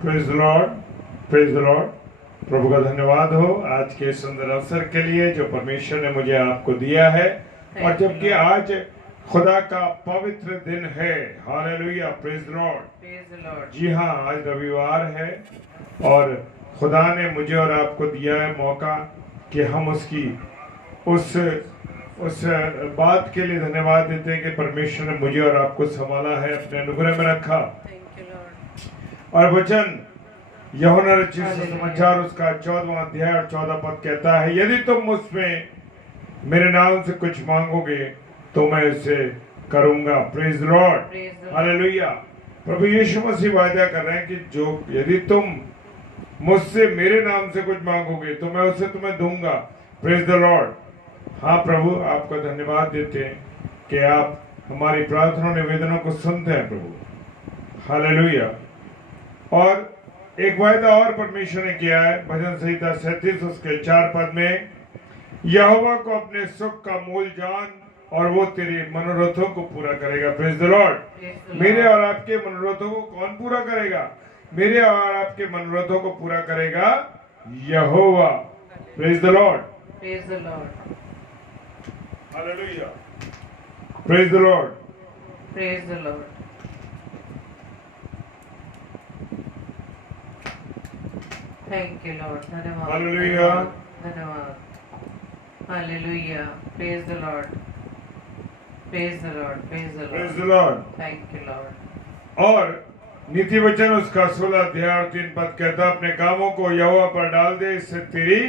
Praise lord, praise lord. प्रभु का धन्यवाद हो आज के सुंदर अवसर के लिए जो परमेश्वर ने मुझे आपको दिया है। और जबकि आज खुदा का पवित्र दिन है, हालेलुया, प्रेज लॉर्ड। जी हाँ, आज रविवार है और खुदा ने मुझे और आपको दिया है मौका कि हम उसकी उस बात के लिए धन्यवाद देते हैं कि परमेश्वर ने मुझे और आपको संभाला है, अपने अनुग्रह में रखा। और वचन यूहन्ना रचित सुसमाचार उसका 14वां अध्याय और 14 पद कहता है, यदि तुम मुझमें मेरे नाम से कुछ मांगोगे तो मैं उसे करूंगा। Praise lord, hallelujah. प्रभु यीशु मसीह वायदा कर रहे हैं कि जो यदि तुम मुझसे मेरे नाम से कुछ मांगोगे तो मैं उसे तुम्हें दूंगा। Praise the Lord. हाँ प्रभु, आपका धन्यवाद देते हैं कि आप हमारी प्रार्थना निवेदनों को सुनते हैं प्रभु, हालेलुया। और एक वायदा और परमेश्वर ने किया है, भजन संहिता 37 उसके 4 पद में, यहोवा को अपने सुख का मूल जान और वो तेरे मनोरथों को पूरा करेगा। Praise the Lord. मेरे और आपके मनोरथों को कौन पूरा करेगा? मेरे और आपके मनोरथों को पूरा करेगा Yahowa. Praise the lord, praise the lord, hallelujah, praise the lord, praise the lord. Thank you lord, धन्यवाद, हालेलुया, धन्यवाद, hallelujah. Praise the lord, praise the lord, praise the praise the lord. Lord. Thank you lord. और नीति वचन उसका 16 अध्याय और 3 पद कहता, अपने कामों को यहोवा पर डाल दे, इससे तेरी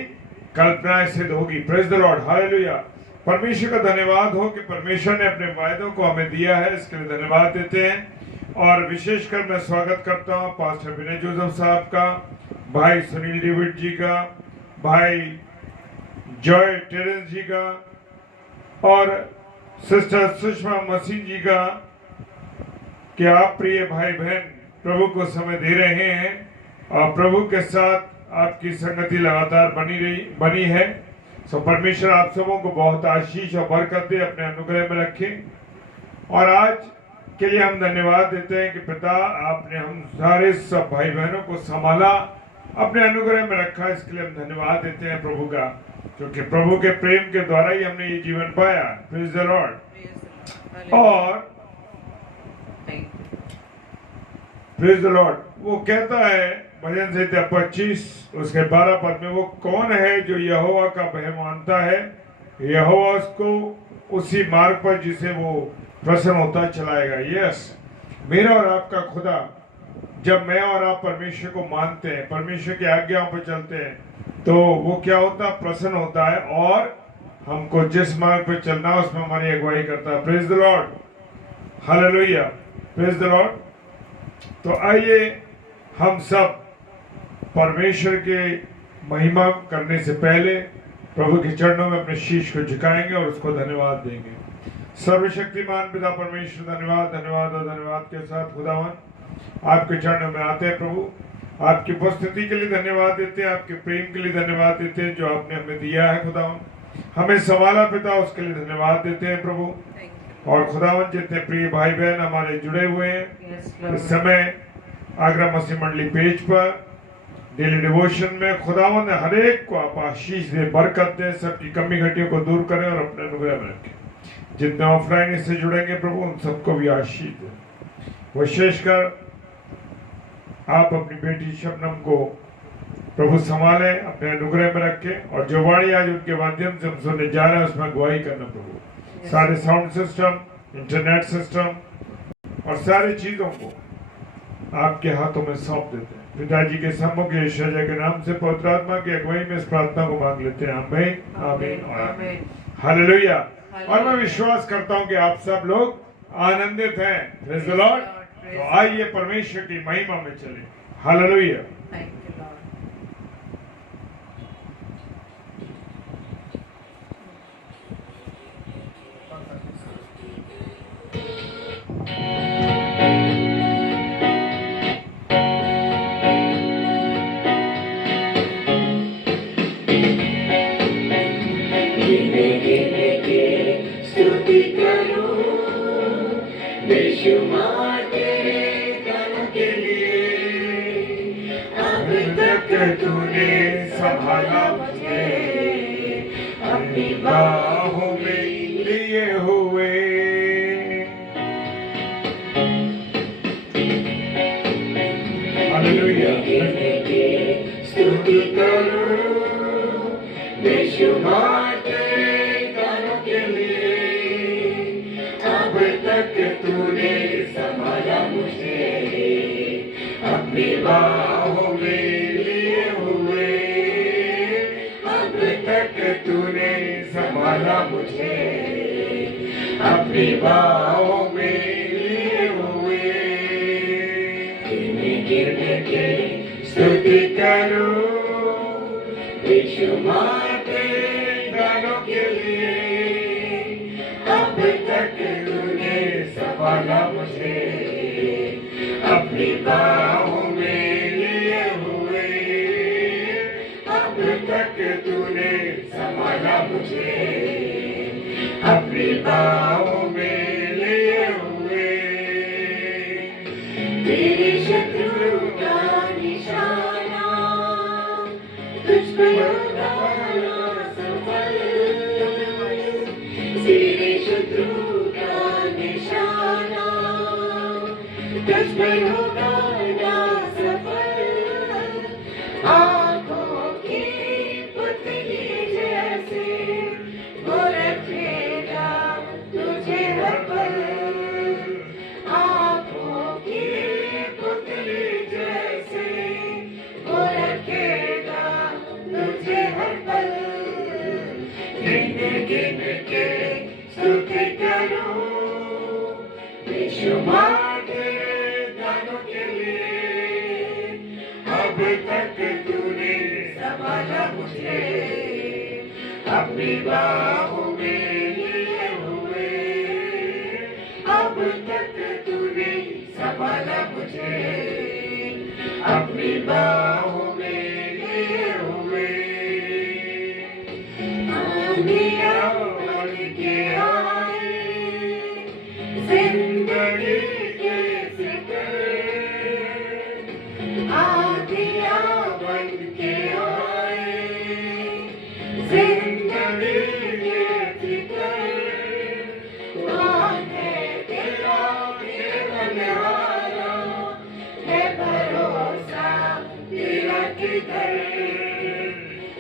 कल्पनाएं सिद्ध होगी। Praise the lord, hallelujah. परमेश्वर का धन्यवाद हो कि परमेश्वर ने अपने वायदों को हमें दिया है, इसके लिए धन्यवाद देते हैं। और विशेषकर मैं स्वागत करता हूँ पास्टर विनय जोसेफ साहब का, भाई सुनील डेविड जी का, भाई जॉय टेरेंस जी का और सिस्टर सुषमा मसीह जी का, कि आप प्रिय भाई बहन प्रभु को समय दे रहे हैं और प्रभु के साथ आपकी संगति लगातार बनी है। सो परमेश्वर आप सबों को बहुत आशीष और बरकत दे, अपने अनुग्रह में रखे। और आज के लिए हम धन्यवाद देते हैं कि पिता आपने हम सारे सब भाई बहनों को संभाला, अपने अनुग्रह में रखा। इसके लिए हम धन्यवाद देते हैं प्रभु का, क्योंकि प्रभु के प्रेम के द्वारा ही हमने ये जीवन पाया। Praise the Lord. और प्रेज द लॉर्ड। वो कहता है भजन संहिता 25 उसके 12 पद में, वो कौन है जो यहोवा का भय मानता है, यहोवा उसको उसी मार्ग पर जिसे वो प्रसन्न होता चलाएगा। यस, मेरा और आपका खुदा, जब मैं और आप परमेश्वर को मानते हैं, परमेश्वर की आज्ञाओं पर चलते हैं, तो वो क्या होता है? प्रसन्न होता है और हमको जिस मार्ग पर चलना है उसमें हमारी अगुवाई करता है। Praise the lord, hallelujah, praise the lord. तो आइए हम सब परमेश्वर के महिमा करने से पहले प्रभु के चरणों में अपने शीश को झुकाएंगे और उसको धन्यवाद देंगे। सर्वशक्तिमान पिता परमेश्वर, धन्यवाद, धन्यवाद और धन्यवाद के साथ खुदावन आपके चरणों में आते हैं प्रभु। आपकी उपस्थिति के लिए धन्यवाद देते हैं, आपके प्रेम के लिए धन्यवाद देते हैं जो आपने हमें दिया है खुदावन, हमें संभाला पिता, उसके लिए धन्यवाद देते हैं प्रभु। और खुदावन जितने प्रिय भाई बहन हमारे जुड़े हुए हैं इस समय आगरा मसीह मंडली पेज पर डेली डिवोशन में, खुदावन ने हर एक को आप आशीष दे, बरकत दे, सबकी कमी घटियों को दूर करें और अपने अनुग्रह में रखें। जितने ऑफलाइन इससे जुड़ेंगे प्रभु उन सबको भी आशीष दें। विशेषकर आप अपनी बेटी शबनम को प्रभु संभाले, अपने अनुग्रह में रखें। और जो वाणी आज उनके माध्यम से हम सुनने जा रहे हैं उसमें अगुवाई करना प्रभु। सारे साउंड सिस्टम, इंटरनेट सिस्टम और सारी चीजों को आपके हाथों में सौंप देते हैं। पिताजी के सम्मुख यीशु के नाम से पवित्र आत्मा की अगुवाई में इस प्रार्थना को मांग लेते हैं। आमीन, आमीन और आमीन, हालेलुया। और मैं विश्वास करता हूं कि आप सब लोग आनंदित हैं। Praise the lord. तो आइए परमेश्वर की महिमा में चले। हालेलुया। स्तुति करूं बेशुमार तेरे दानों के लिए। तूने संभाला मुझे अपनी बाहों में लिए हुए। हालेलुया। स्तुति करूं बेशुमार तेरे दानों के लिए। अब तक तूने संभाला मुझे अपनी बाहों में लिए हुए। अब तक तूने संभाला मुझे अपनी बाहों में लिए हुए। गिन के स्तुति करूं बेशुमार तेरे दानों के लिए। अब तक तूने संभाला मुझे अपनी बाहों में लिए हुए। अब तक तूने संभाला मुझे अपनी बाहों में लिए हुए। तेरे शत्रु का निशाना तुझ पे होगा सफल। तेरे शत्रु का निशाना तुझ पे होगा सफल। आँखों की पुतली जैसे वो रखेगा तुझे हर पल। आँखों की पुतली जैसे वो रखेगा तुझे हर पल। गिन गिन के स्तुति करूं बेशुमार तेरे दानों के लिए। अब तक तूने संभाला मुझे अपनी बाहों में लिए हुए। अब तक तूने संभाला मुझे अपनी बाहों में लिए हुए। आंधियाँ बन के आए जिंदगी के फिक्र। आंधियाँ बन के आए जिंदगी के फिक्र। कौन है तेरा केवलहारा है भरोसा तेरा किधर।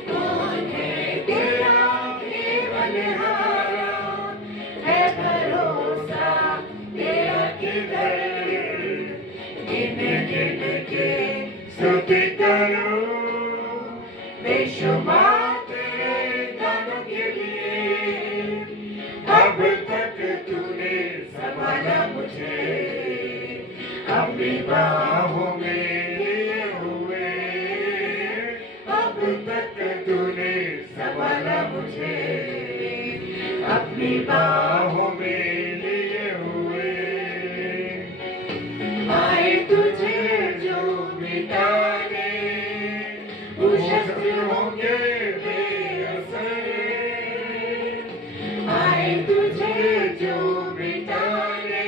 कौन है तेरा केवलहारा है भरोसा तेरा किधर। गिन गिन के स्तुति करूं बेशुमार तेरे दानों के लिए। अब तक तूने संभाला मुझे अपनी बाहों में लिए हुए। अब तक तूने संभाला मुझे अपनी बाहों में लिए हुए। आए तुझे जो मिटाने वो शस्त्र होंगे बेअसर। आए तुझे जो मिटाने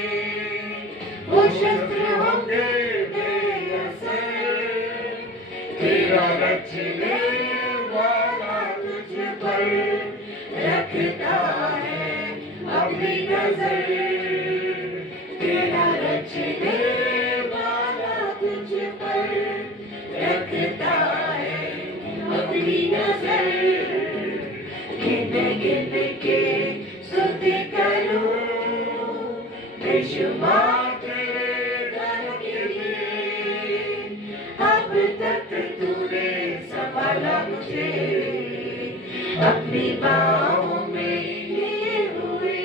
वो शस्त्र होंगे बेअसर। तेरा रचने वाला तुझ पर रखता है अपनी नजर। तेरा रचने वाला तुझ पर रखता है अपनी नजर। गिन गिन के स्तुति करूं बेशुमार तेरे दानों के लिए। अब तक तूने संभाला मुझे अपनी बाहों में लिए हुए।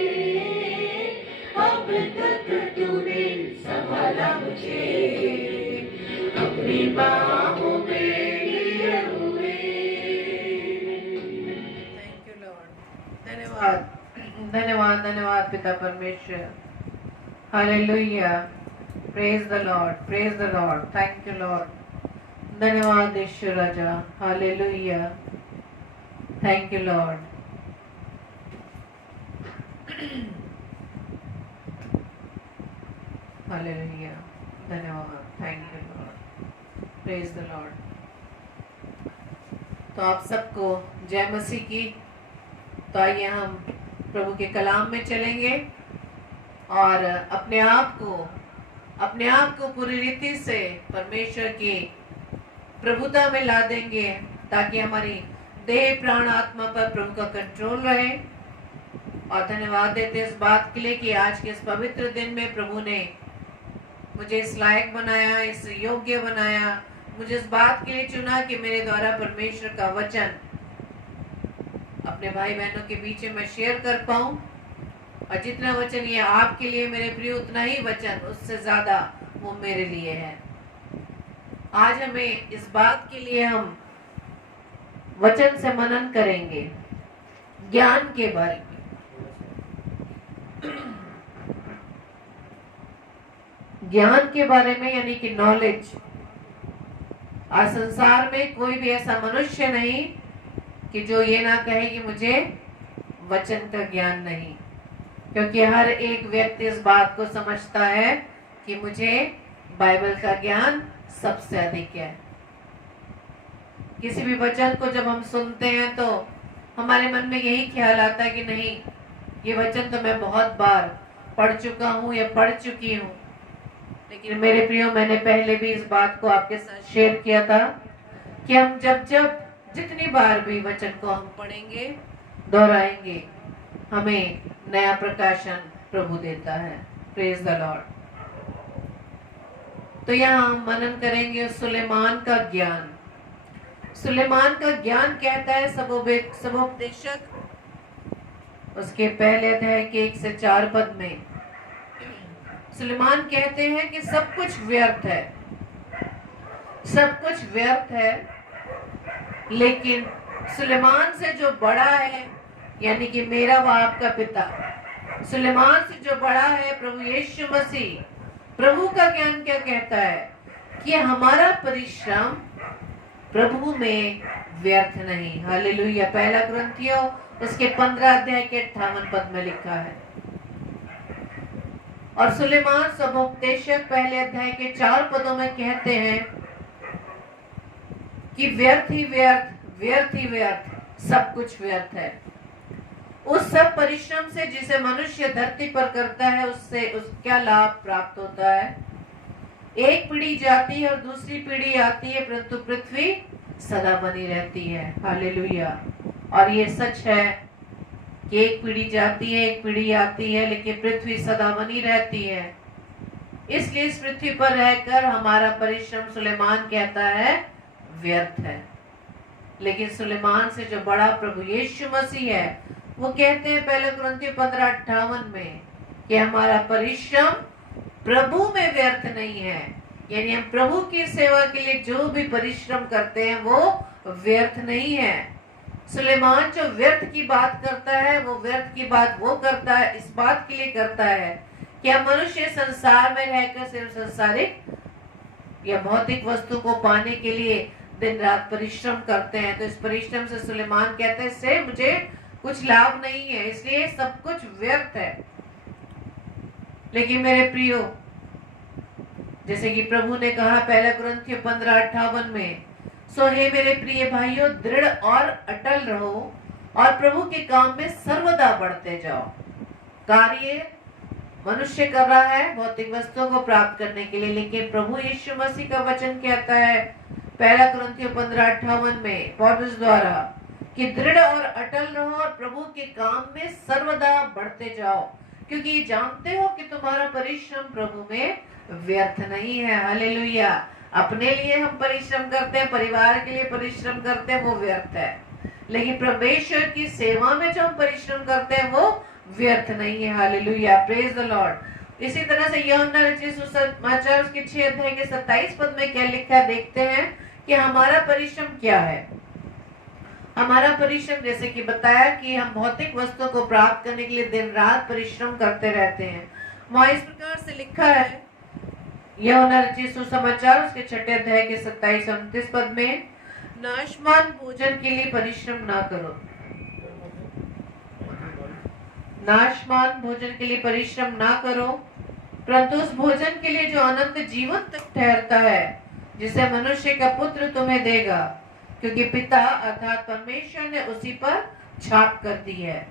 अब तक तूने संभाला मुझे अपनी बाहों में लिए हुए। Thank you lord. धन्यवाद धन्यवाद धन्यवाद पिता परमेश्वर। Hallelujah. Praise the lord, praise the lord. Thank you lord. धन्यवाद ईश्वर राजा। Hallelujah. Thank you lord. Hallelujah. धन्यवाद। Thank you lord. Praise the lord. तो आप सबको जय मसीह की। तो आइए हम प्रभु के कलाम में चलेंगे और अपने आप को पूरी रीति से परमेश्वर की प्रभुता में ला देंगे, ताकि हमारी देह प्राण आत्मा पर प्रभु का कंट्रोल रहे। और धन्यवाद देते इस बात के लिए कि आज के इस पवित्र दिन में प्रभु ने मुझे इस लायक बनाया, इस योग्य बनाया, मुझे इस बात के लिए चुना कि मेरे द्वारा परमेश्वर का वचन अपने भाई बहनों के बीच में मैं शेयर कर पाऊं। और जितना वचन ये आपके लिए मेरे प्रिय, उतना ही वचन उससे ज्यादा वो मेरे लिए है। आज हमें इस बात के लिए हम वचन से मनन करेंगे, ज्ञान के बारे में। ज्ञान के बारे में, यानी कि नॉलेज। आज संसार में कोई भी ऐसा मनुष्य नहीं कि जो ये ना कहे कि मुझे वचन का ज्ञान नहीं, क्योंकि हर एक व्यक्ति इस बात को समझता है कि मुझे बाइबल का ज्ञान सबसे अधिक है। किसी भी वचन को जब हम सुनते हैं तो हमारे मन में यही ख्याल आता है कि नहीं, ये वचन तो मैं बहुत बार पढ़ चुका हूँ या पढ़ चुकी हूँ। लेकिन मेरे प्रियो, मैंने पहले भी इस बात को आपके साथ शेयर किया था कि हम जितनी बार भी वचन को हम पढ़ेंगे, दोहराएंगे, हमें नया प्रकाशन प्रभु देता है। Praise the lord. तो यहाँ हम मनन करेंगे सुलेमान का ज्ञान। सुलेमान का ज्ञान कहता है सबोपदेशक उसके पहले अध्याय के 1 से 4 पद में सुलेमान कहते हैं कि सब कुछ व्यर्थ है, सब कुछ व्यर्थ है, लेकिन सुलेमान से जो बड़ा है, यानी कि मेरा व आपका पिता, सुलेमान से जो बड़ा है प्रभु यीशु मसीह, प्रभु का ज्ञान क्या कहता है कि हमारा परिश्रम प्रभु में व्यर्थ नहीं। हालेलुया। पहला कुरिन्थियों उसके 15 अध्याय के 58 पद में लिखा है। और सुलेमान सबोपदेशक पहले अध्याय के 4 पदों में कहते हैं कि व्यर्थ ही व्यर्थ, व्यर्थ ही व्यर्थ, सब कुछ व्यर्थ है। उस सब परिश्रम से जिसे मनुष्य धरती पर करता है, उससे क्या लाभ प्राप्त होता है। एक पीढ़ी जाती है और दूसरी पीढ़ी आती है, परंतु पृथ्वी सदा बनी रहती है। हालेलुया। और ये सच है कि एक पीढ़ी जाती है, एक पीढ़ी आती है, लेकिन पृथ्वी सदा बनी रहती है। इसलिए इस पृथ्वी पर रहकर हमारा परिश्रम, सुलेमान कहता है, व्यर्थ है। लेकिन सुलेमान से जो बड़ा प्रभु यीशु मसीह है, वो कहते हैं पहले कुरिन्थियों 15:58 में कि हमारा परिश्रम प्रभु में व्यर्थ नहीं है। यानी हम प्रभु की सेवा के लिए जो भी परिश्रम करते हैं वो व्यर्थ नहीं है। सुलेमान जो व्यर्थ की बात करता है, वो व्यर्थ की बात वो करता है, इस बात के लिए करता है कि हम मनुष्य संसार में रहकर सिर्फ संसारिक या भौतिक वस्तु को पाने के लिए दिन रात परिश्रम करते हैं। तो इस परिश्रम से सुलेमान कहते हैं, इससे मुझे कुछ लाभ नहीं है, इसलिए सब कुछ व्यर्थ है। लेकिन मेरे प्रियो, जैसे कि प्रभु ने कहा पहला कुरिन्थियों 15:58 में, सो हे मेरे प्रिय भाइयों, दृढ़ और अटल रहो और प्रभु के काम में सर्वदा बढ़ते जाओ। कार्य मनुष्य कर रहा है भौतिक वस्तुओं को प्राप्त करने के लिए, लेकिन प्रभु यीशु मसीह का वचन कहता है पहला कुरिन्थियों 15:58 में पौलुस द्वारा कि दृढ़ और अटल रहो और प्रभु के काम में सर्वदा बढ़ते जाओ, क्योंकि ये जानते हो कि तुम्हारा परिश्रम प्रभु में व्यर्थ नहीं है। हालेलुया। अपने लिए हम परिश्रम करते हैं, परिवार के लिए परिश्रम करते हैं, वो व्यर्थ है। लेकिन परमेश्वर की सेवा में जो हम परिश्रम करते हैं वो व्यर्थ नहीं है। हालेलुया। Praise the Lord. इसी तरह से यूहन्ना रचित सुसमाचार उसके 6 अध्याय के 27 पद में क्या लिखा है, देखते हैं कि हमारा परिश्रम क्या है। हमारा परिश्रम, जैसे कि बताया कि हम भौतिक वस्तुओं को प्राप्त करने के लिए दिन रात परिश्रम करते रहते हैं। वहां इस प्रकार से लिखा है यूहन्ना रचित सुसमाचार उसके 6 अध्याय के 27-29 पद में, नाशवान भोजन के लिए परिश्रम ना करो, नाशवान भोजन के लिए परिश्रम ना करो, परंतु उस भोजन के लिए जो अनंत जीवन तक ठहरता है, जिसे मनुष्य का पुत्र तुम्हें देगा। क्योंकि पिता अर्थात परमेश्वर ने उसी पर छाप कर दी है।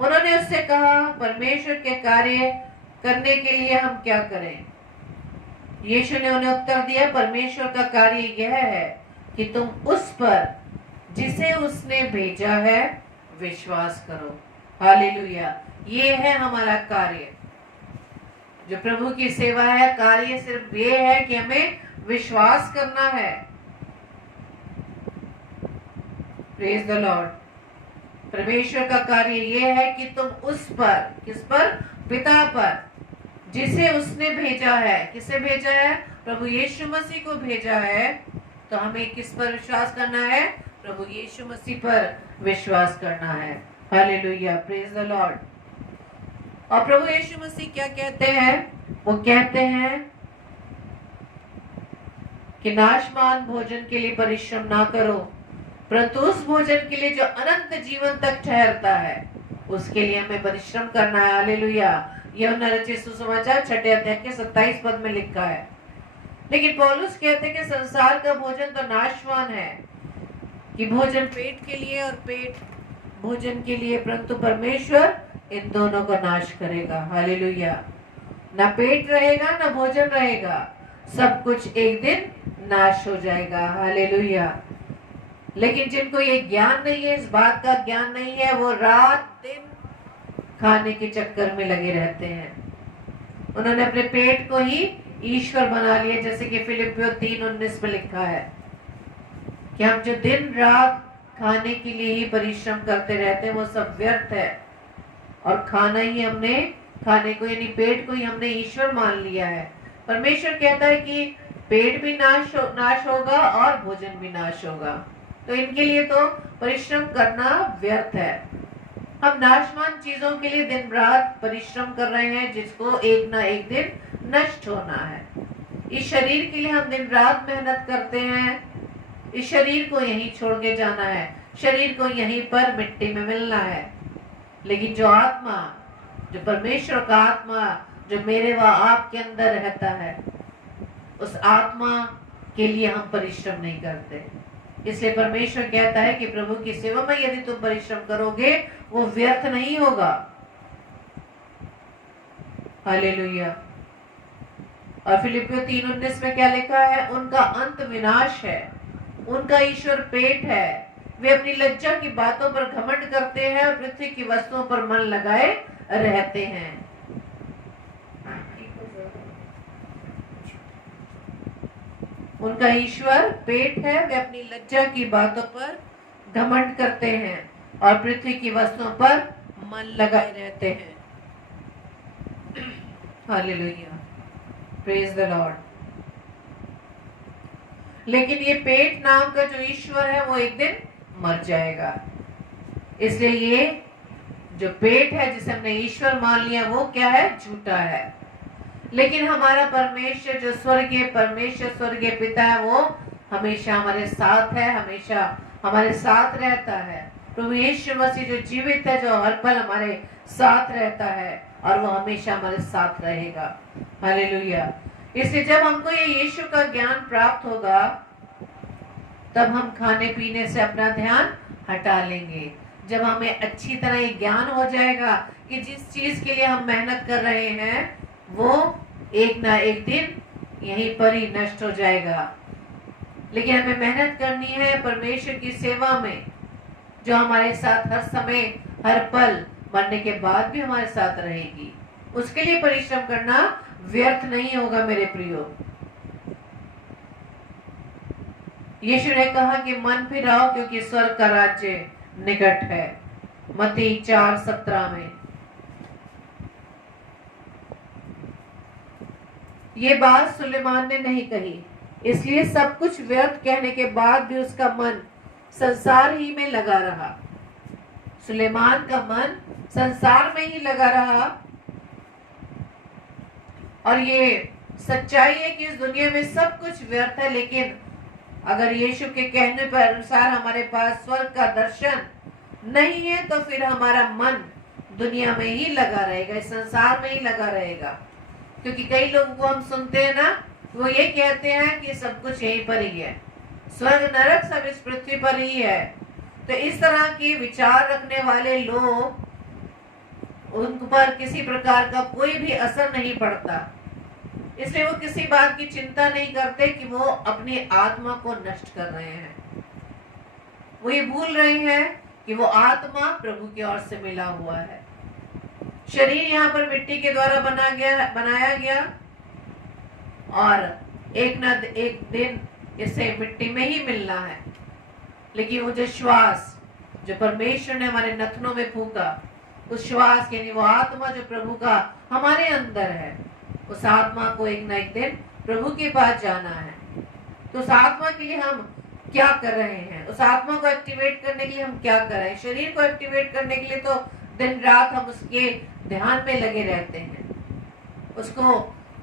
उन्होंने उससे कहा, परमेश्वर के कार्य करने के लिए हम क्या करें? यीशु ने उन्हें उत्तर दिया, परमेश्वर का कार्य यह है कि तुम उस पर जिसे उसने भेजा है विश्वास करो। हालेलुया। ये है हमारा कार्य, जो प्रभु की सेवा है। कार्य सिर्फ ये है कि हमें विश्वास करना है। Praise the Lord. परमेश्वर का कार्य ये है कि तुम उस पर, किस पर? पिता पर, जिसे उसने भेजा है। किसे भेजा है? प्रभु यीशु मसीह को भेजा है। तो हमें किस पर विश्वास करना है? प्रभु यीशु मसीह पर विश्वास करना है। Hallelujah, praise the Lord. और प्रभु यीशु मसीह क्या कहते हैं? वो कहते हैं कि नाशवान भोजन के लिए परिश्रम ना करो, परंतु उस भोजन के लिए जो अनंत जीवन तक ठहरता है, उसके लिए हमें परिश्रम करना है। हालेलुया। यूहन्ना रचित सुसमाचार 6 अध्याय के 27 पद में लिखा है। लेकिन पौलुस कहते हैं कि संसार का भोजन तो नाशवान है, कि भोजन पेट के लिए और पेट भोजन के लिए, परंतु परमेश्वर इन दोनों को नाश करेगा। हालेलुया। ना पेट रहेगा ना भोजन रहेगा, सब कुछ एक दिन नाश हो जाएगा। हालेलुया। लेकिन जिनको ये ज्ञान नहीं है, इस बात का ज्ञान नहीं है, वो रात दिन खाने के चक्कर में लगे रहते हैं। उन्होंने अपने पेट को ही ईश्वर बना लिया, जैसे कि फिलिपियों 3:19 में लिखा है कि हम जो दिन रात खाने के लिए ही परिश्रम करते रहते हैं, वो सब व्यर्थ है। और खाना ही हमने, खाने को यानी पेट को ही हमने ईश्वर मान लिया है। परमेश्वर कहता है कि पेट भी नाश होगा और भोजन भी नाश होगा, तो इनके लिए तो परिश्रम करना व्यर्थ है। हम नाशवान चीजों के लिए दिन रात परिश्रम कर रहे हैं, जिसको एक ना एक दिन नष्ट होना है। इस शरीर के लिए हम दिन रात मेहनत करते हैं, इस शरीर को यहीं छोड़ के जाना है, शरीर को यहीं पर मिट्टी में मिलना है। लेकिन जो आत्मा, जो परमेश्वर का आत्मा जो मेरे व आपके अंदर रहता है, उस आत्मा के लिए हम परिश्रम नहीं करते। इसलिए परमेश्वर कहता है कि प्रभु की सेवा में यदि तुम परिश्रम करोगे, वो व्यर्थ नहीं होगा। हालेलुया। और फिलिपियों 3:19 में क्या लिखा है? उनका अंत विनाश है, उनका ईश्वर पेट है। वे अपनी लज्जा की बातों पर घमंड करते हैं और पृथ्वी की वस्तुओं पर मन लगाए रहते हैं। उनका ईश्वर पेट है, वे अपनी लज्जा की बातों पर घमंड करते हैं और पृथ्वी की वस्तुओं पर मन लगाए रहते हैं। Hallelujah, praise the Lord. लेकिन ये पेट नाम का जो ईश्वर है, वो एक दिन मर जाएगा। इसलिए ये जो पेट है, जिसे हमने ईश्वर मान लिया, वो क्या है? झूठा है। लेकिन हमारा परमेश्वर जो स्वर्गीय परमेश्वर, स्वर्गीय पिता है, वो हमेशा हमारे साथ है, हमेशा हमारे साथ रहता है। प्रभु यीशु मसीह जो जीवित है, जो हर पल हमारे साथ रहता है, और वो हमेशा हमारे साथ रहेगा। हालेलुया। इसलिए जब हमको ये यीशु का ज्ञान प्राप्त होगा, तब हम खाने पीने से अपना ध्यान हटा लेंगे। जब हमें अच्छी तरह ये ज्ञान हो जाएगा कि जिस चीज के लिए हम मेहनत कर रहे हैं, वो एक ना एक दिन यहीं पर ही नष्ट हो जाएगा। लेकिन हमें मेहनत करनी है परमेश्वर की सेवा में, जो हमारे साथ हर समय, हर पल, मरने के बाद भी हमारे साथ रहेगी। उसके लिए परिश्रम करना व्यर्थ नहीं होगा मेरे प्रियो। यीशु ने कहा कि मन फिराओ, क्योंकि स्वर्ग का राज्य निकट है। मत्ती 4:17 में ये बात सुलेमान ने नहीं कही, इसलिए सब कुछ व्यर्थ कहने के बाद भी उसका मन संसार ही में लगा रहा। सुलेमान का मन संसार में ही लगा रहा। और ये सच्चाई है कि इस दुनिया में सब कुछ व्यर्थ है, लेकिन अगर यीशु के कहने पर अनुसार हमारे पास स्वर्ग का दर्शन नहीं है, तो फिर हमारा मन दुनिया में ही लगा रहेगा, इस संसार में ही लगा रहेगा। क्योंकि कई लोगों को हम सुनते हैं ना, वो ये कहते हैं कि सब कुछ यहीं पर ही है, स्वर्ग नरक सब इस पृथ्वी पर ही है। तो इस तरह के विचार रखने वाले लोग, उन पर किसी प्रकार का कोई भी असर नहीं पड़ता, इसलिए वो किसी बात की चिंता नहीं करते कि वो अपनी आत्मा को नष्ट कर रहे हैं। वो ये भूल रहे हैं कि वो आत्मा प्रभु की ओर से मिला हुआ है। शरीर यहाँ पर मिट्टी के द्वारा बनाया गया और एक दिन इसे मिट्टी में ही मिलना है। लेकिन वो जो श्वास जो परमेश्वर ने हमारे नथनों में फूंका, उस श्वास यानी वो आत्मा जो प्रभु का हमारे अंदर है, उस आत्मा को एक न एक दिन प्रभु के पास जाना है। तो उस आत्मा के लिए हम क्या कर रहे हैं? उस आत्मा को एक्टिवेट करने के लिए हम क्या कर रहे हैं? शरीर को एक्टिवेट करने के लिए तो दिन रात हम उसके ध्यान में लगे रहते हैं, उसको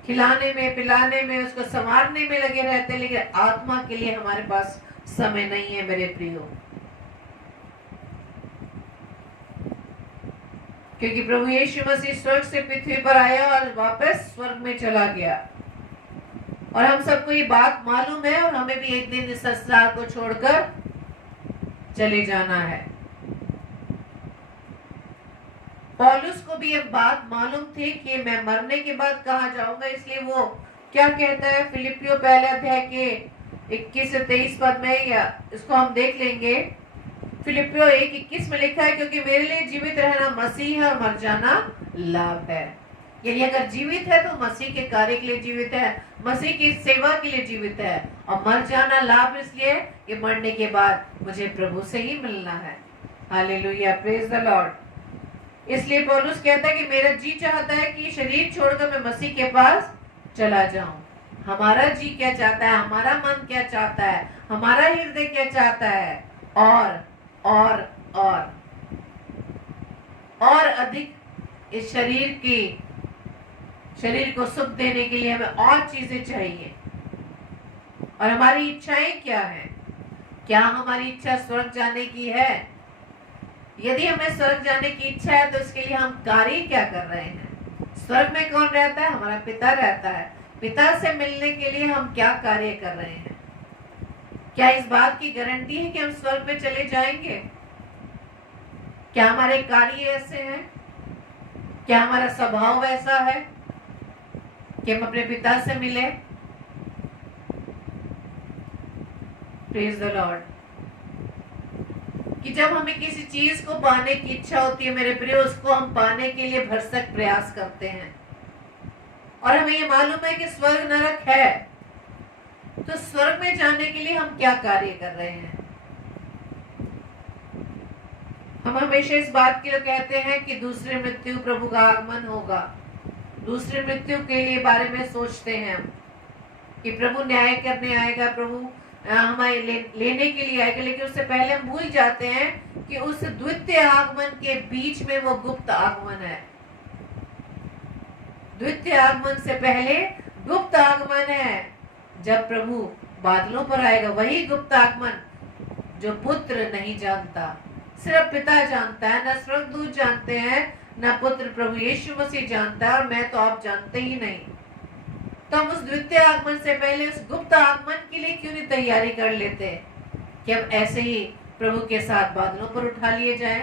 खिलाने में, पिलाने में, उसको संवारने में लगे रहते हैं, लेकिन आत्मा के लिए हमारे पास समय नहीं है मेरे प्रियो। क्योंकि प्रभु यीशु मसीह स्वर्ग से पृथ्वी पर आया और वापस स्वर्ग में चला गया, और हम सबको ये बात मालूम है, और हमें भी एक दिन इस संसार को छोड़कर चले जाना है। पौलुस को भी ये बात मालूम थी कि मैं मरने के बाद कहाँ जाऊंगा, इसलिए वो क्या कहता है फिलिपियो पहले अध्याय के 21 से 23 पद में, या इसको हम देख लेंगे। फिलिपियो 1:21 में लिखा है, क्योंकि मेरे लिए जीवित रहना मसीह है और मर जाना लाभ है। यानी अगर जीवित है तो मसीह के कार्य के लिए जीवित है, मसीह की सेवा के लिए जीवित है, और मर जाना लाभ इसलिए कि मरने के बाद मुझे प्रभु से ही मिलना है। Hallelujah, praise the Lord. इसलिए पौलुस कहता है कि मेरा जी चाहता है कि शरीर छोड़कर मैं मसीह के पास चला जाऊं। हमारा जी क्या चाहता है, हमारा मन क्या चाहता है, हमारा हृदय क्या चाहता है, और अधिक इस शरीर को सुख देने के लिए हमें और चीजें चाहिए। और हमारी इच्छाएं क्या है? क्या हमारी इच्छा स्वर्ग जाने की है? यदि हमें स्वर्ग जाने की इच्छा है तो इसके लिए हम कार्य क्या कर रहे हैं? स्वर्ग में कौन रहता है? हमारा पिता रहता है। पिता से मिलने के लिए हम क्या कार्य कर रहे हैं? क्या इस बात की गारंटी है कि हम स्वर्ग में चले जाएंगे? क्या हमारे कार्य ऐसे हैं? क्या हमारा स्वभाव ऐसा है कि हम अपने पिता से मिले? Praise the Lord. कि जब हमें किसी चीज को पाने की इच्छा होती है मेरे प्रिय, उसको हम पाने के लिए भरसक प्रयास करते हैं, और हमें ये मालूम है कि स्वर्ग नरक है, तो स्वर्ग में जाने के लिए हम क्या कार्य कर रहे हैं? हम हमेशा इस बात के लिए कहते हैं कि दूसरी मृत्यु प्रभु का आगमन होगा, दूसरी मृत्यु के लिए बारे में सोचते हैं हम कि प्रभु न्याय करने आएगा, प्रभु हमारे लेने के लिए आएगा, लेकिन उससे पहले हम भूल जाते हैं कि उस द्वितीय आगमन के बीच में वो गुप्त आगमन है। द्वितीय आगमन से पहले गुप्त आगमन है, जब प्रभु बादलों पर आएगा। वही गुप्त आगमन जो पुत्र नहीं जानता, सिर्फ पिता जानता है, न स्वर्गदूत जानते हैं, न पुत्र प्रभु यीशु मसीह जानता है, और मैं तो आप जानते ही नहीं। तो हम उस द्वितीय आगमन से पहले उस गुप्त आगमन के लिए क्यों नहीं तैयारी कर लेते कि हम ऐसे ही प्रभु के साथ बादलों पर उठा लिए जाएं?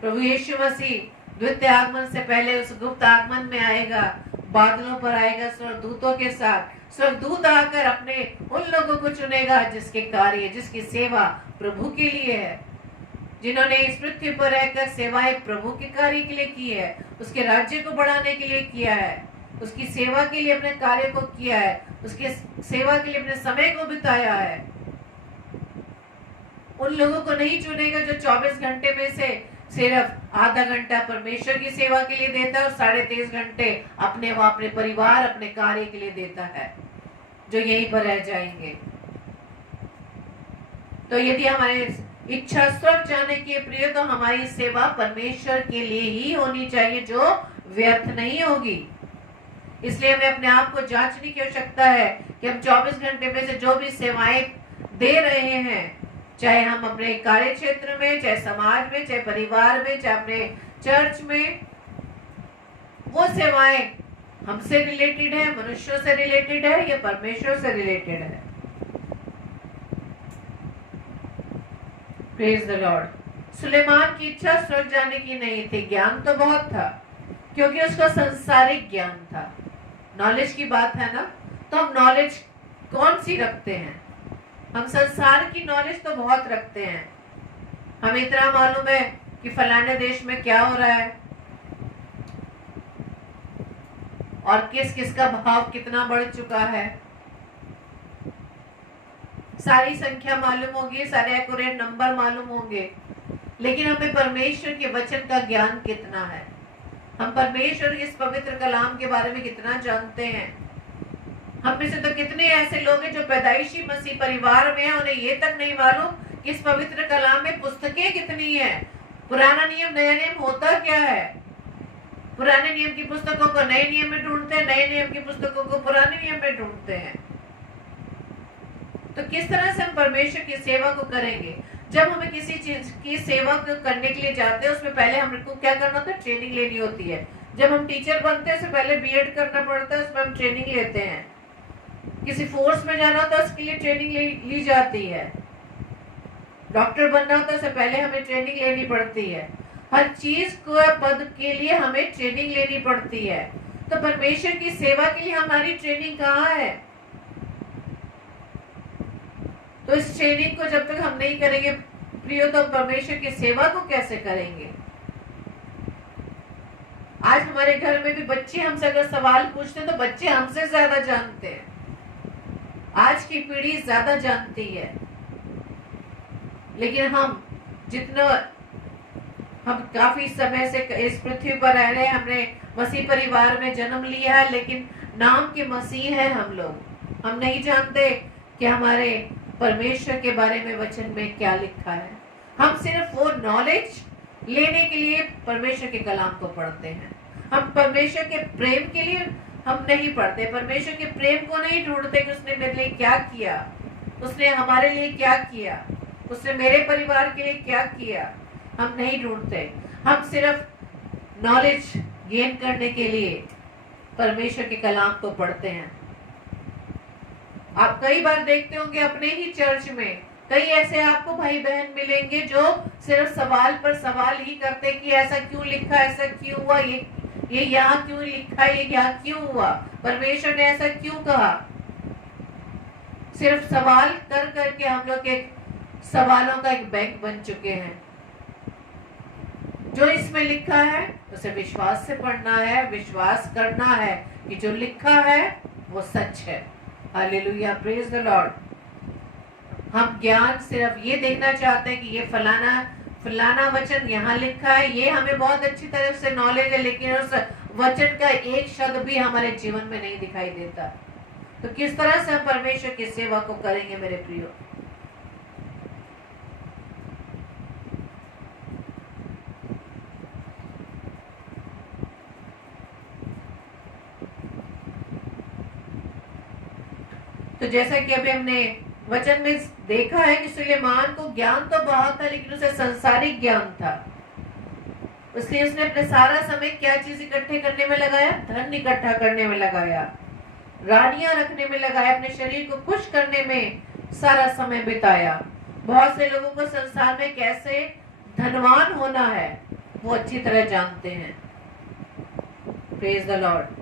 प्रभु यीशु मसीह द्वितीय आगमन से पहले उस गुप्त आगमन में आएगा, बादलों पर आएगा स्वर्गदूतों के साथ। स्वर्गदूत आकर अपने उन लोगों को चुनेगा जिसके कार्य, जिसकी सेवा प्रभु के लिए है, जिन्होंने इस पृथ्वी पर रहकर सेवाएं प्रभु के कार्य के लिए की है, उसके राज्य को बढ़ाने के लिए किया है, उसकी सेवा के लिए अपने कार्य को किया है, उसके सेवा के लिए अपने समय को बिताया है। उन लोगों को नहीं चुनेगा जो 24 घंटे में से सिर्फ आधा घंटा परमेश्वर की सेवा के लिए देता है और 23.5 घंटे अपने परिवार, अपने कार्य के लिए देता है, जो यहीं पर रह जाएंगे। तो यदि हमारे इच्छा स्वर्ग जाने की प्रिय, तो हमारी सेवा परमेश्वर के लिए ही होनी चाहिए, जो व्यर्थ नहीं होगी। इसलिए हमें अपने आप को जांचने की आवश्यकता है कि हम 24 घंटे में से जो भी सेवाएं दे रहे हैं, चाहे हम अपने कार्य क्षेत्र में, चाहे समाज में, चाहे परिवार में, चाहे अपने चर्च में, वो सेवाएं हमसे रिलेटेड है, मनुष्यों से रिलेटेड है या परमेश्वर से रिलेटेड है? Praise the Lord. सुलेमान की इच्छा स्वर्ग जाने की नहीं थी, ज्ञान तो बहुत था क्योंकि उसका संसारिक ज्ञान था। नॉलेज की बात है ना, तो हम नॉलेज कौन सी रखते हैं? हम संसार की नॉलेज तो बहुत रखते हैं। हमें इतना मालूम है कि फलाने देश में क्या हो रहा है और किस किस का भाव कितना बढ़ चुका है, सारी संख्या मालूम होगी, सारे एक्यूरेट नंबर मालूम होंगे, लेकिन हमें परमेश्वर के वचन का ज्ञान कितना है? हम परमेश्वर के इस पवित्र कलाम के बारे में कितना जानते हैं? हम में से तो कितने ऐसे लोग हैं जो पैदाइशी मसीह परिवार में हैं, उन्हें ये तक नहीं मालूम कि इस पवित्र कलाम में पुस्तकें कितनी हैं, पुराना नियम नया नियम होता क्या है। पुराने नियम की पुस्तकों को नए नियम में ढूंढते हैं, नए नियम की पुस्तकों को पुराने नियम में ढूंढते हैं। तो किस तरह से हम परमेश्वर की सेवा को करेंगे? जब हमें किसी चीज की सेवा को करने के लिए जाते हैं, उसमें पहले हमको क्या करना होता है? ट्रेनिंग लेनी होती है। जब हम टीचर बनते हैं उससे पहले बीएड करना पड़ता है, उसमें हम ट्रेनिंग लेते हैं। किसी फोर्स में जाना होता है उसके लिए ट्रेनिंग ली जाती है। डॉक्टर बनना होता है उससे पहले हमें ट्रेनिंग लेनी पड़ती है। हर चीज को पद के लिए हमें ट्रेनिंग लेनी पड़ती है। तो परमेश्वर की सेवा के लिए हमारी ट्रेनिंग कहाँ है? तो इस ट्रेनिंग को जब तक हम नहीं करेंगे प्रियो, तो परमेश्वर की सेवा को कैसे करेंगे? आज हमारे घर में भी बच्चे हमसे अगर सवाल पूछते हैं तो बच्चे हमसे ज्यादा जानते हैं। आज की पीढ़ी ज्यादा जानती है, लेकिन हम काफी समय से इस पृथ्वी पर रह रहे हैं, हमने मसीह परिवार में जन्म लिया है, लेकिन नाम के मसीह हैं हम लोग। हम नहीं जानते कि हमारे परमेश्वर के बारे में वचन में क्या लिखा है। हम सिर्फ वो नॉलेज लेने के लिए परमेश्वर के कलाम को पढ़ते हैं। हम परमेश्वर के प्रेम के लिए हम नहीं पढ़ते, परमेश्वर के प्रेम को नहीं ढूंढते कि उसने मेरे लिए क्या किया, उसने हमारे लिए क्या किया, उसने मेरे परिवार के लिए क्या किया। हम नहीं ढूंढते, हम सिर्फ नॉलेज गेन करने के लिए परमेश्वर के कलाम को पढ़ते हैं। आप कई बार देखते होंगे अपने ही चर्च में कई ऐसे आपको भाई बहन मिलेंगे जो सिर्फ सवाल पर सवाल ही करते कि ऐसा क्यों लिखा, ऐसा क्यों हुआ, ये यहाँ क्यों लिखा, ये यहाँ क्यों हुआ, परमेश्वर ने ऐसा क्यों कहा। सिर्फ सवाल कर करके हम लोग एक सवालों का एक बैंक बन चुके हैं। जो इसमें लिखा है उसे विश्वास से पढ़ना है, विश्वास करना है कि जो लिखा है वो सच है। Hallelujah, praise the Lord. हम ज्ञान सिर्फ ये देखना चाहते हैं कि ये फलाना वचन यहाँ लिखा है, ये हमें बहुत अच्छी तरह से नॉलेज है, लेकिन उस वचन का एक शब्द भी हमारे जीवन में नहीं दिखाई देता। तो किस तरह से हम परमेश्वर की सेवा को करेंगे मेरे प्रियो? तो जैसा कि अभी हमने वचन में देखा है कि सुलेमान को ज्ञान तो बहुत था, लेकिन उसे संसारिक ज्ञान था। इसलिए उसने अपने सारा समय क्या चीज इकट्ठे करने में लगाया? धन इकट्ठा करने में लगाया, रानियां रखने में लगाया, अपने शरीर को खुश करने में सारा समय बिताया। बहुत से लोगों को संसार में कैसे धनवान होना है वो अच्छी तरह जानते हैं। Praise the Lord.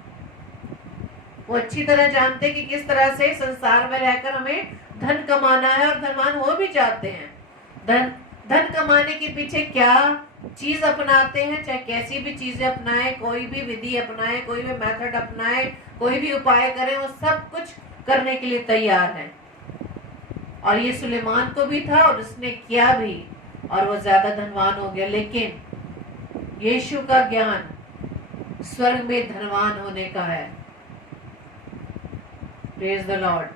वो अच्छी तरह जानते हैं कि किस तरह से संसार में रहकर हमें धन कमाना है, और धनवान हो भी जाते हैं। धन कमाने के पीछे क्या चीज अपनाते हैं, चाहे कैसी भी चीजें अपनाएं, कोई भी विधि अपनाएं, कोई भी मेथड अपनाएं, कोई भी उपाय करें, वो सब कुछ करने के लिए तैयार हैं। और ये सुलेमान को भी था और उसने किया भी, और वो ज्यादा धनवान हो गया। लेकिन यीशु का ज्ञान स्वर्ग में धनवान होने का है। Praise the Lord.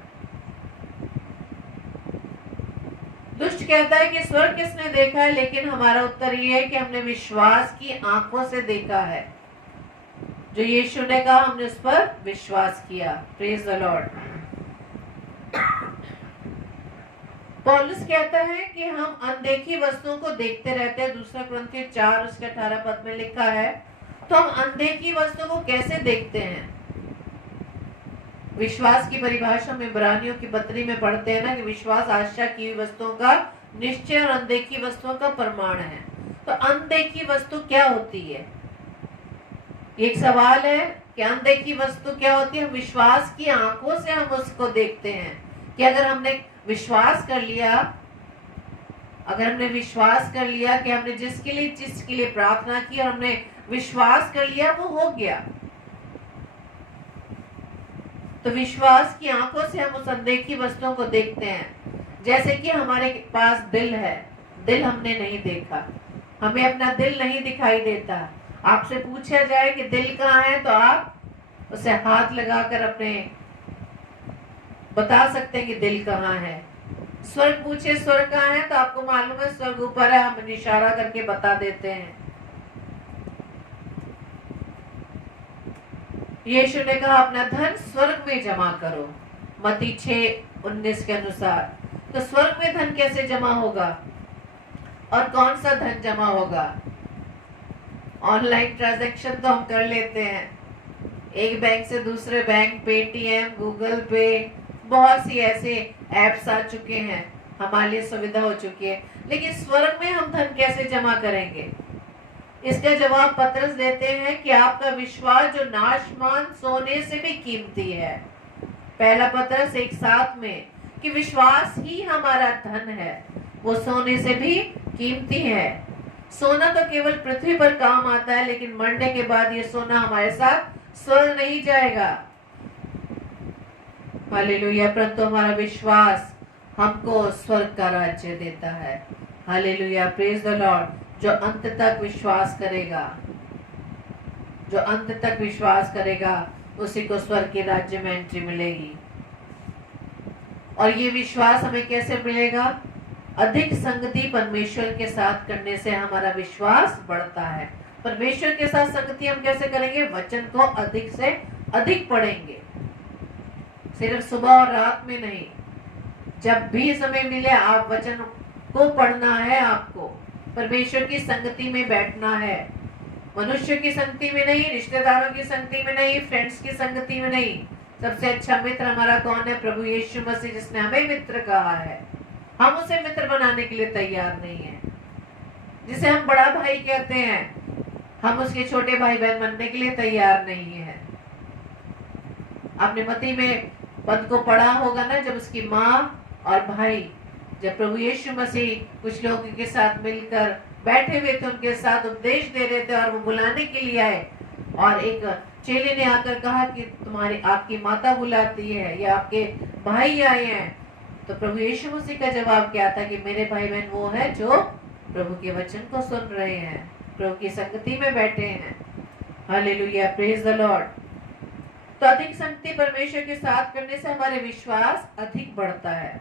दुष्ट कहता है कि स्वर्ग किसने देखा है, लेकिन हमारा उत्तर ये है कि हमने विश्वास की आंखों से देखा है। जो यीशु ने कहा हमने उस पर विश्वास किया। Praise the Lord. पौलुस कहता है कि हम अनदेखी वस्तुओं को देखते रहते हैं। दूसरा कुरिन्थियों 4 उसके 18 पद में लिखा है। तो हम अनदेखी वस्तुओं को कैसे देखते हैं? विश्वास की परिभाषा में इब्रानियों की पत्री में पढ़ते हैं ना कि विश्वास आशा की हुई वस्तुओं का निश्चय और अनदेखी वस्तुओं का प्रमाण है। तो अनदेखी वस्तु क्या होती है? एक सवाल है कि अनदेखी वस्तु क्या होती है? विश्वास की आंखों से हम उसको देखते हैं कि अगर हमने विश्वास कर लिया, कि हमने जिसके लिए प्रार्थना की और हमने विश्वास कर लिया, वो हो गया। तो विश्वास की आंखों से हम उस अनदेखी वस्तुओं को देखते हैं। जैसे कि हमारे पास दिल है, दिल हमने नहीं देखा, हमें अपना दिल नहीं दिखाई देता। आपसे पूछा जाए कि दिल कहाँ है, तो आप उसे हाथ लगाकर अपने बता सकते हैं कि दिल कहाँ है। स्वर्ग पूछे स्वर्ग कहाँ है, तो आपको मालूम है स्वर्ग ऊपर है, हम इशारा करके बता देते हैं। यीशु ने कहा अपना धन स्वर्ग में जमा करो, मत्ती 6:19 के अनुसार। तो स्वर्ग में धन कैसे जमा होगा और कौन सा धन जमा होगा? ऑनलाइन ट्रांजैक्शन तो हम कर लेते हैं, एक बैंक से दूसरे बैंक, पेटीएम, गूगल पे, बहुत सी ऐसे ऐप्स आ चुके हैं, हमारे लिए सुविधा हो चुकी है। लेकिन स्वर्ग में हम धन कैसे जमा करेंगे? इसका जवाब पतरस देते हैं कि आपका विश्वास जो नाशमान सोने से भी कीमती है। पहला पतरस 1:7 में कि विश्वास ही हमारा धन है, वो सोने से भी कीमती है। सोना तो केवल पृथ्वी पर काम आता है, लेकिन मरने के बाद ये सोना हमारे साथ स्वर्ग नहीं जाएगा। हालेलुया। परंतु हमारा विश्वास हमको स्वर्ग का राज्य देता है। Hallelujah, praise the Lord. जो अंत तक विश्वास करेगा उसी को स्वर्ग के राज्य में एंट्री मिलेगी। और ये विश्वास हमें कैसे मिलेगा? अधिक संगति परमेश्वर के साथ करने से हमारा विश्वास बढ़ता है। परमेश्वर के साथ संगति हम कैसे करेंगे? वचन को अधिक से अधिक पढ़ेंगे, सिर्फ सुबह और रात में नहीं, जब भी समय मिले आप वचन को पढ़ना है। आपको परमेश्वर की संगति में बैठना है, मनुष्य की संगति में नहीं, रिश्तेदारों की संगति में नहीं, फ्रेंड्स की संगति में नहीं। सबसे अच्छा मित्र हमारा कौन है? प्रभु यीशु मसीह, जिसने हमें मित्र कहा है। हम उसे मित्र बनाने के लिए तैयार नहीं है। जिसे हम बड़ा भाई कहते हैं, हम उसके छोटे भाई बहन बनने के लिए तैयार नहीं है। आपने मत्ती में पद को पढ़ा होगा ना, जब उसकी माँ और भाई, जब प्रभु यीशु मसीह कुछ लोगों के साथ मिलकर बैठे हुए थे, उनके साथ उपदेश दे रहे थे और वो बुलाने के लिए आए, और एक चेले ने आकर कहा कि आपकी माता बुलाती है या आपके भाई आए हैं। तो प्रभु यीशु मसीह का जवाब क्या था कि मेरे भाई बहन वो है जो प्रभु के वचन को सुन रहे हैं, प्रभु की संगति में बैठे हैं। Hallelujah, praise the lord. तो अधिक संगति परमेश्वर के साथ करने से हमारे विश्वास अधिक बढ़ता है।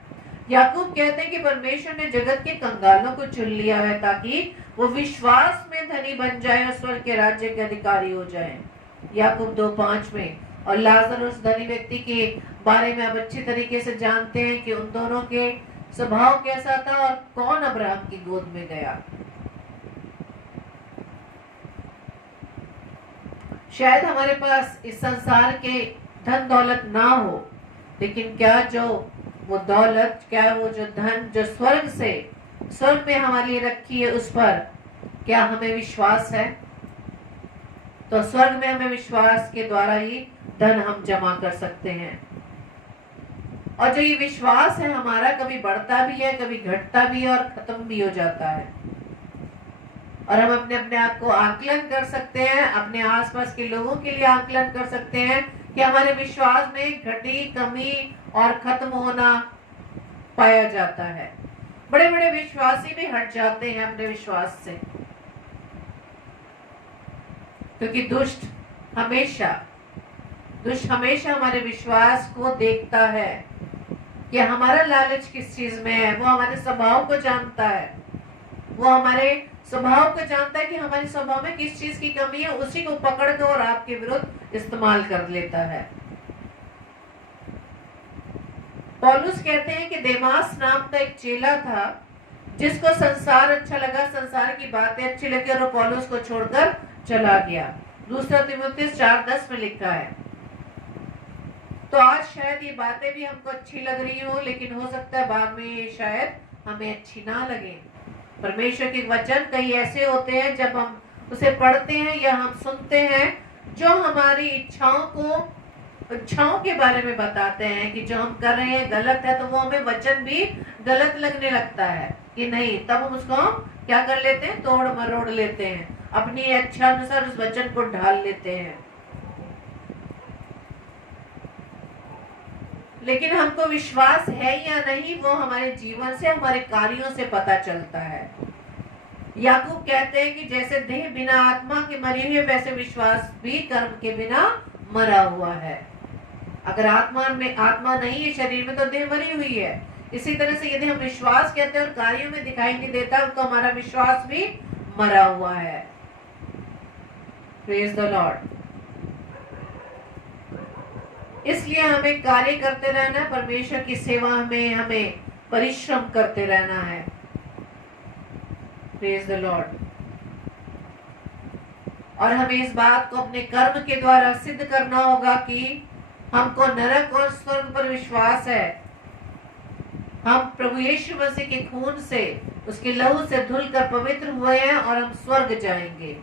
याकूब कहते हैं कि परमेश्वर ने जगत के कंगालों को चुन लिया है ताकि वो विश्वास में धनी बन जाए और स्वर्ग के राज्य के अधिकारी हो जाए। याकूब 2:5 में। और लाजर उस धनी व्यक्ति के बारे में आप अच्छी तरीके से जानते हैं कि उन दोनों के स्वभाव कैसा था और कौन अब्राहम की गोद में गया। शायद हमारे पास इस संसार के धन दौलत ना हो, लेकिन क्या वो जो धन जो स्वर्ग में हमारे लिए रखी है, उस पर क्या हमें विश्वास है? तो स्वर्ग में हमें विश्वास के द्वारा ही धन हम जमा कर सकते हैं। और जो ये विश्वास है हमारा, कभी बढ़ता भी है, कभी घटता भी है और खत्म भी हो जाता है। और हम अपने आप को आकलन कर सकते हैं, अपने आसपास के लोगों के लिए आकलन कर सकते हैं कि हमारे विश्वास में घटी, कमी और खत्म होना पाया जाता है। बड़े बड़े विश्वासी भी हट जाते हैं अपने विश्वास से, क्योंकि दुष्ट हमेशा हमारे विश्वास को देखता है कि हमारा लालच किस चीज में है। वो हमारे स्वभाव को जानता है, कि हमारे स्वभाव में किस चीज की कमी है, उसी को पकड़ कर और आपके विरुद्ध इस्तेमाल कर लेता है। पौलुस कहते हैं कि देमास नाम का एक चेला था जिसको संसार अच्छा लगा, संसार की बातें अच्छी लगी और वो पौलुस को छोड़कर चला गया। 2 तीमुथियुस 4:10 में लिखा है। तो आज शायद ये बातें भी हमको अच्छी लग रही हो, लेकिन हो सकता है बाद में ये शायद हमें अच्छी ना लगे। परमेश्वर के वचन कई ऐसे होते हैं जब हम उसे पढ़ते हैं या हम सुनते हैं जो हमारी इच्छाओं के बारे में बताते हैं कि जो हम कर रहे हैं गलत है, तो वो हमें वचन भी गलत लगने लगता है कि नहीं, तब हम उसको क्या कर लेते हैं, तोड़ मरोड़ लेते हैं, अपनी इच्छा अनुसार उस वचन को ढाल लेते हैं। लेकिन हमको विश्वास है या नहीं, वो हमारे जीवन से, हमारे कार्यों से पता चलता है। याकूब कहते हैं कि जैसे देह बिना आत्मा के मरी हुई है, वैसे विश्वास भी कर्म के बिना मरा हुआ है। अगर आत्मा नहीं है शरीर में, तो देह मरी हुई है। इसी तरह से यदि हम विश्वास कहते हैं और कार्यों में दिखाई नहीं देता, तो हमारा विश्वास भी मरा हुआ है। Praise the Lord. इसलिए हमें कार्य करते रहना है, परमेश्वर की सेवा में हमें परिश्रम करते रहना है। Praise the Lord. और हमें इस बात को अपने कर्म के द्वारा सिद्ध करना होगा कि हमको नरक और स्वर्ग पर विश्वास है। हम प्रभु यीशु मसीह के खून से, उसके लहू से धुलकर पवित्र हुए हैं और हम स्वर्ग जाएंगे।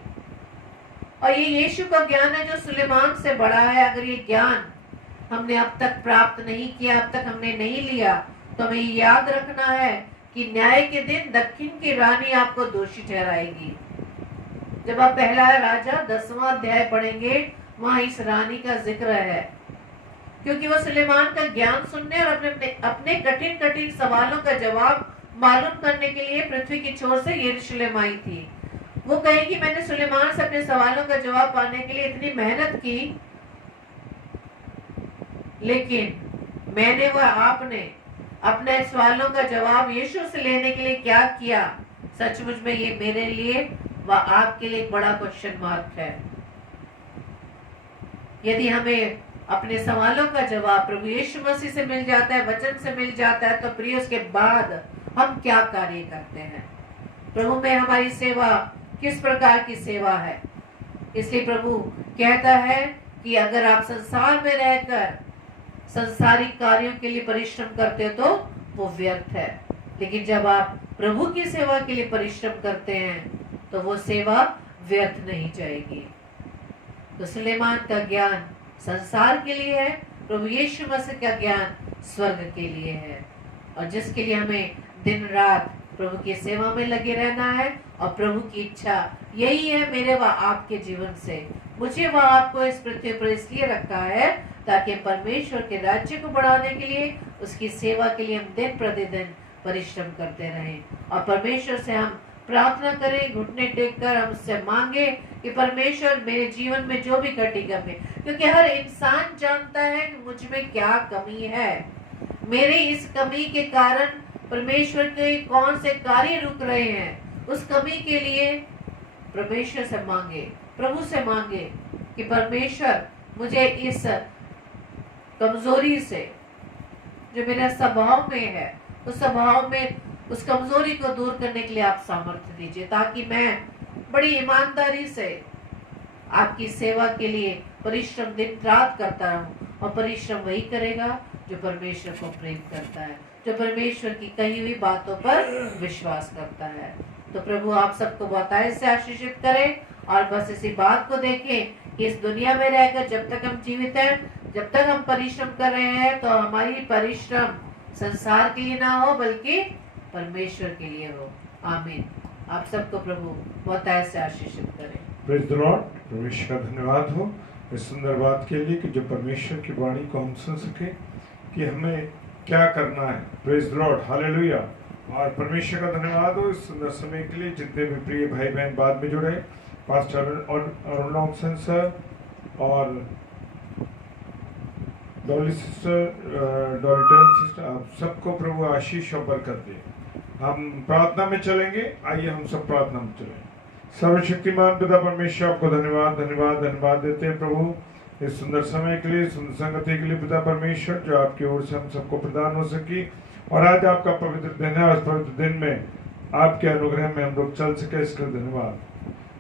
और ये यीशु का ज्ञान है जो सुलेमान से बड़ा है। अगर ये ज्ञान हमने अब तक प्राप्त नहीं किया, अब तक हमने नहीं लिया, तो हमें याद रखना है कि न्याय के दिन दक्षिण की रानी आपको दोषी ठहराएगी। जब आप पहला राजा 10वां अध्याय पढ़ेंगे, वहां इस रानी का जिक्र है, क्योंकि वो सुलेमान का ज्ञान सुनने और अपने कठिन कठिन सवालों का जवाब मालूम करने के लिए पृथ्वी की छोर से यरूशलेम आई थी। वो कहेगी, मैंने सुलेमान से अपने सवालों का जवाब पाने के लिए इतनी मेहनत की, लेकिन मैंने व आपने अपने सवालों का जवाब यीशु से लेने के लिए क्या किया? सचमुच में ये मेरे लिए व आपके लिए एक बड़ा क्वेश्चन मार्क है। यदि हमें अपने सवालों का जवाब प्रभु यीशु मसीह से मिल जाता है, वचन से मिल जाता है, तो प्रिय उसके बाद हम क्या कार्य करते हैं? प्रभु में हमारी सेवा किस प्रकार की सेवा है? इसलिए प्रभु कहता है कि अगर आप संसार में रहकर संसारिक कार्यों के लिए परिश्रम करते हो तो वो व्यर्थ है, लेकिन जब आप प्रभु की सेवा के लिए परिश्रम करते हैं तो वो सेवा व्यर्थ नहीं जाएगी। तो सुलेमान का ज्ञान संसार के लिए है, प्रभु यीशु मसीह का ज्ञान स्वर्ग के लिए है, और जिसके लिए हमें दिन रात प्रभु की सेवा में लगे रहना है। और प्रभु की इच्छा यही है मेरे व आपके जीवन से। मुझे व आपको इस पृथ्वी पर इसलिए रखा है ताकि परमेश्वर के राज्य को बढ़ाने के लिए, उसकी सेवा के लिए हम दिन प्रतिदिन परिश्रम करते रहें और परमेश्वर से हम प्रार्थना करें, घुटने टेक कर हम उससे मांगे कि परमेश्वर मेरे जीवन में जो भी कटी कमी, क्योंकि हर इंसान जानता है कि मुझ में क्या कमी है, मेरे इस कमी के कारण परमेश्वर के कौन से कार्य रुक रहे हैं। उस कमी के लिए परमेश्वर से मांगे, प्रभु से मांगे कि परमेश्वर मुझे इस कमजोरी से जो मेरे स्वभाव में है, उस स्वभाव में उस कमजोरी को दूर करने के लिए आप सामर्थ्य दीजिए, ताकि मैं बड़ी ईमानदारी से आपकी सेवा के लिए परिश्रम दिन रात करता रहूं। और परिश्रम वही करेगा जो परमेश्वर को प्रेम करता है, जो परमेश्वर की कही हुई बातों पर विश्वास करता है। तो प्रभु आप सबको बहुतायत से आशीषित करे और बस इसी बात को देखें कि इस दुनिया में रहकर जब तक हम जीवित हैं, जब तक हम परिश्रम कर रहे हैं, तो हमारी परिश्रम संसार के लिए ना हो बल्कि परमेश्वर के लिए हो। आमीन। आप सबको प्रभु बहुतायत से आशीषित करे। Praise the Lord. परमेश्वर का धन्यवाद हो इस सुंदर बात के लिए कि जो परमेश्वर की वाणी को हम सुन सके कि हमें क्या करना है। Praise the lord, hallelujah. और परमेश्वर का धन्यवाद हो इस सुंदर समय के लिए। जितने भी प्रिय भाई बहन बाद में जुड़े, पास्टर अरुण सर और डॉली सिस्टर, डॉलिटन सिस्टर, आप सबको प्रभु आशीष और बरकत दे। हम प्रार्थना में चलेंगे। आइए हम सब प्रार्थना में चलें। सर्वशक्तिमान पिता परमेश्वर आपको धन्यवाद धन्यवाद धन्यवाद देते हैं प्रभु इस सुंदर समय के लिए, सुंदर संगति के लिए पिता परमेश्वर, जो आपकी ओर से हम सबको प्रदान हो सकी। और आज आपका पवित्र दिन है, उस पवित्र दिन में आपके अनुग्रह में हम लोग चल सके, इसके लिए धन्यवाद।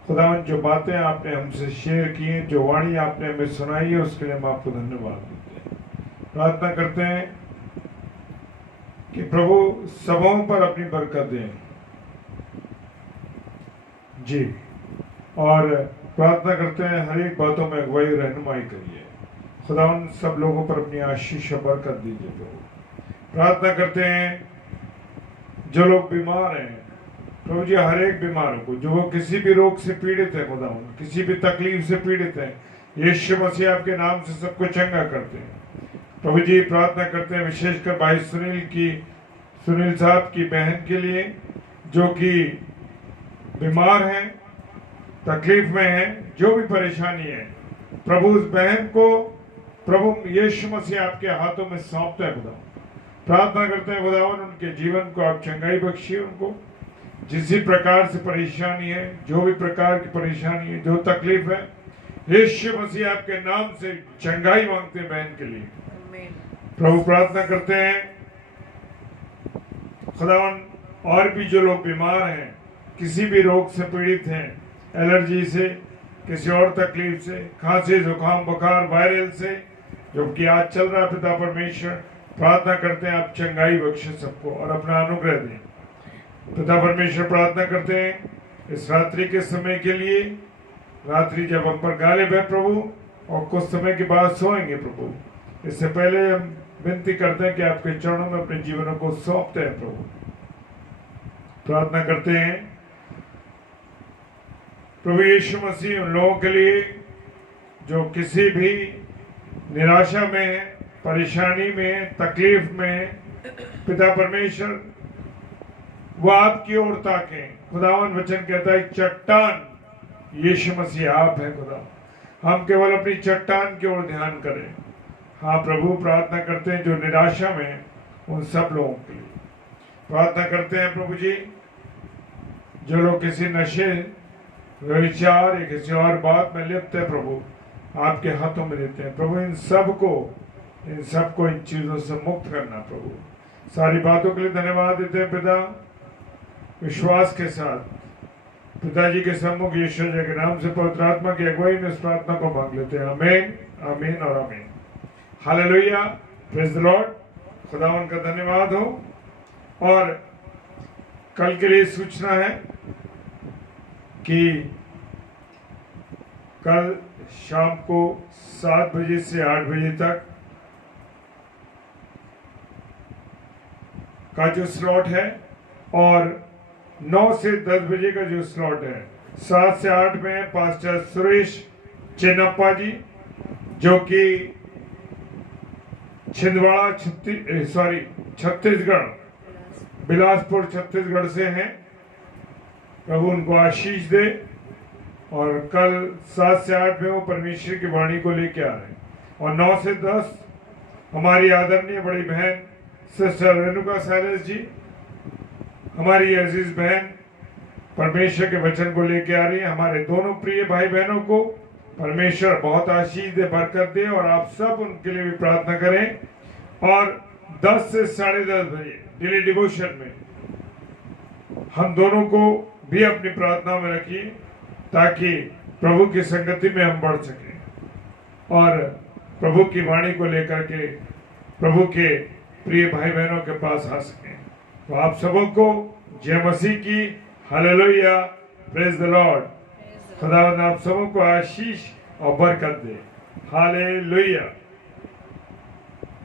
खुदावन, जो बातें आपने हमसे शेयर की हैं, जो वाणी आपने हमें सुनाई है, उसके लिए हम आपको धन्यवाद देते हैं। प्रार्थना करते हैं, परमेश्वर पिता परमेश्वर, जो आपकी ओर से हम सबको प्रदान हो सकी। और आज आपका पवित्र दिन है, उस पवित्र दिन में आपके अनुग्रह में हम लोग चल सके, इसके लिए धन्यवाद। खुदावन, जो बातें आपने हमसे शेयर की हैं, जो वाणी आपने हमें सुनाई है, उसके लिए हम आपको धन्यवाद देते हैं। प्रार्थना करते हैं, कि प्रभु सबों पर अपनी बरकत दें। जी, और प्रार्थना करते हैं हर एक बातों में अगुवाई रहनुमाई करिए। खुदा उन सब लोगों पर अपनी आशीष और बरकत दीजिए प्रभु। प्रार्थना करते हैं जो लोग बीमार हैं प्रभु जी, हर एक बीमारों को, जो वो किसी भी रोग से पीड़ित है खुदा, किसी भी तकलीफ से पीड़ित है, यीशु मसीह आपके नाम से सबको चंगा करते हैं प्रभु जी। प्रार्थना करते हैं विशेषकर भाई सुनील साहब की बहन के लिए, जो कि बीमार हैं, तकलीफ में हैं, जो भी परेशानी है प्रभु उस बहन को प्रभु यीशु मसीह आपके हाथों में सौंपते हैं खुदा। प्रार्थना करते हैं खुदावन उनके जीवन को आप चंगाई बख्शिए, उनको जिस भी प्रकार से परेशानी है, जो भी प्रकार की परेशानी है, जो तकलीफ है, यीशु मसीह आपके नाम से चंगाई मांगते हैं बहन के लिए प्रभु। प्रार्थना करते हैं खुदावन और भी जो लोग बीमार हैं, किसी भी रोग से पीड़ित हैं, एलर्जी से, किसी और तकलीफ से, खांसी, जुकाम, बुखार, वायरल से, जो कि आज चल रहा है पिता परमेश्वर, प्रार्थना करते हैं आप चंगाई बख्शे सबको और अपना अनुग्रह दें पिता परमेश्वर। प्रार्थना करते हैं इस रात्रि के समय के लिए, रात्रि जब हम पर गालिब है प्रभु और कुछ समय के बाद सोएंगे प्रभु, इससे पहले हम विनती करते हैं कि आपके चरणों में अपने जीवनों को सौंपते हैं प्रभु। प्रार्थना करते हैं प्रभु यीशु मसीह उन लोगों के लिए जो किसी भी निराशा में, परेशानी में, तकलीफ में पिता परमेश्वर वो आपकी ओर ताकें। खुदावन वचन कहता है चट्टान यीशु मसीह आप है खुदा, हम केवल अपनी चट्टान की ओर ध्यान करें। हाँ प्रभु, प्रार्थना करते हैं जो निराशा में उन सब लोगों के लिए प्रार्थना करते हैं प्रभु जी, जो लोग किसी नशे, विचार या किसी और बात में लिप्त है प्रभु, आपके हाथों में देते हैं प्रभु। इन सबको इन चीजों से मुक्त करना प्रभु। सारी बातों के लिए धन्यवाद देते हैं पिता, विश्वास के साथ पिताजी के सम्मुख यीशु जी के नाम से पवित्र आत्मा की अगुवाई में इस प्रार्थना को मांग लेते हैं। आमीन, आमीन और आमीन। Hallelujah, praise the Lord. खुदावन का धन्यवाद हो। और कल के लिए सूचना है कि कल शाम को 7 बजे से 8 बजे तक का जो स्लॉट है और 9 से 10 बजे का जो स्लॉट है, 7 से 8 में पास्टर सुरेश चेन्नप्पा जी, जो कि छिंदवाड़ा छत्तीसगढ़, बिलासपुर छत्तीसगढ़ से हैं, प्रभु उनको आशीष दे। और कल 7 से 8 में वो परमेश्वर की वाणी को लेके आ रहे हैं। और 9 से 10 हमारी आदरणीय बड़ी बहन सिस्टर रेणुका सैलेस जी, हमारी अजीज बहन, परमेश्वर के वचन को लेके आ रही है। हमारे दोनों प्रिय भाई बहनों को परमेश्वर बहुत आशीष दे, बरकत दे, और आप सब उनके लिए भी प्रार्थना करें। और 10 से 10:30 बजे डेली डिवोशन में हम दोनों को भी अपनी प्रार्थना में रखिए, ताकि प्रभु की संगति में हम बढ़ सकें और प्रभु की वाणी को लेकर के प्रभु के प्रिय भाई बहनों के पास आ सकें। तो आप सबों को जय मसीह की। Hallelujah, praise the Lord. खुदावंद आप सबों को आशीष और बरकत दे। हालेलुया।